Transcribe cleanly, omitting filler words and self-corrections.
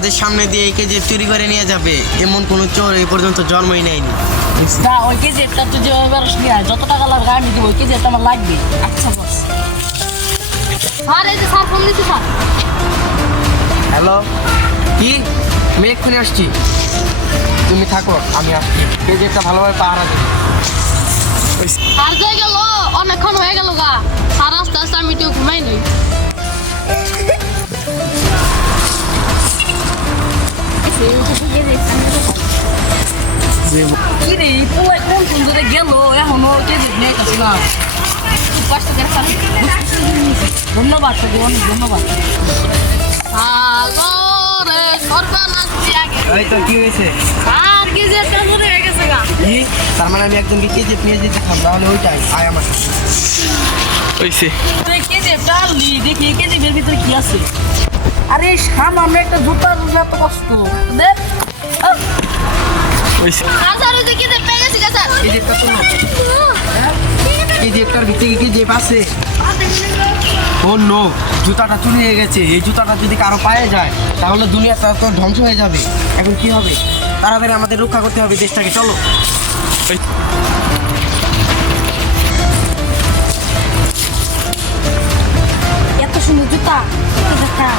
আমাদের সামনে দিয়ে এই কেজি চুরি করে নিয়ে যাবে এমন কোনো চোর এই পর্যন্ত জন্মই নেয়নি। না ওই কেজি একটা তুই যে এবার নিয়ে আয়, যত টাকা লাগবে আমি দিব, ওই কেজি একটা আমার লাগবে। আচ্ছা বস। স্যার এই যে স্যার ফোন দিচ্ছি স্যার। হ্যালো, কি? আমি এক্ষুনি আসছি, তুমি থাকো, আমি আসছি। কেজিটা ভালোভাবে পাহারা দেবে। স্যার যে গেল অনেকক্ষণ হয়ে গেল গা। স্যার আস্তে আস্তে আমি একটু ঘুমাই নেই। কি রে এই পোলাই কোন সুন্দরে গেল, এখনো কেজি নিয়ে আসছি না। খুব কষ্ট করে স্যার। ধন্যবাদ তোকে, অনেক ধন্যবাদ। সাগরে সর্বনাশ দিয়া গেছে। এই তো কি হয়েছে? স্যার কি যে একটা চুরি হয়ে গেছে গা। কি? তার মানে আমি একজনকে কেজি নিয়ে যেতে থাম, তাহলে ওইটাই আয় আমার সাথে। হয়েছে। তুই কেজি একটা আনলি, দেখি এই কেজির ভিতরে কি আছে। আরে সামান্য একটা জুতা জুতা এত কষ্ট দেখ। হয়েছে। স্যার স্যার ওই যে কি যে পেয়ে গেছি গা স্যার। কেজিটা তো কেজিটার ভিতরে কি কেজি আছে? ও নো, জুতাটা চুরি হয়ে গেছে। এই জুতাটা যদি কারো পায়ে যায় তাহলে দুনিয়াটা তো ধ্বংস হয়ে যাবে। এখন কি হবে? তাড়াতাড়ি আমাদের রক্ষা করতে হবে দেশটাকে, চলো। এত সুন্দর জুতা দেখা